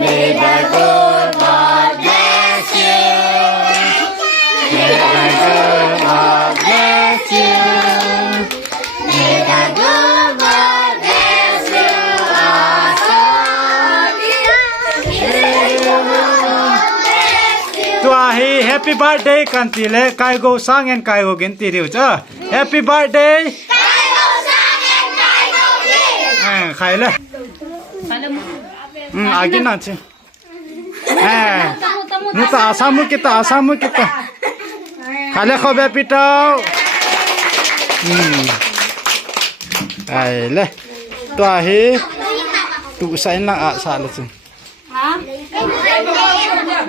May the good Lord bless you. May the good Lord bless you. May the good Lord bless you also. May the good bless you. ตัว he happy birthday กันติเลไกโกซังแอนไกโกกินติดิวจ้า happy birthday ไกโกซังแอนไกโกกินใครเลยakin nanti. Nuta asamu kita. Khale khobe pitau. Ai le. Tu ahi. Tu sain lang sa la chu. Ha?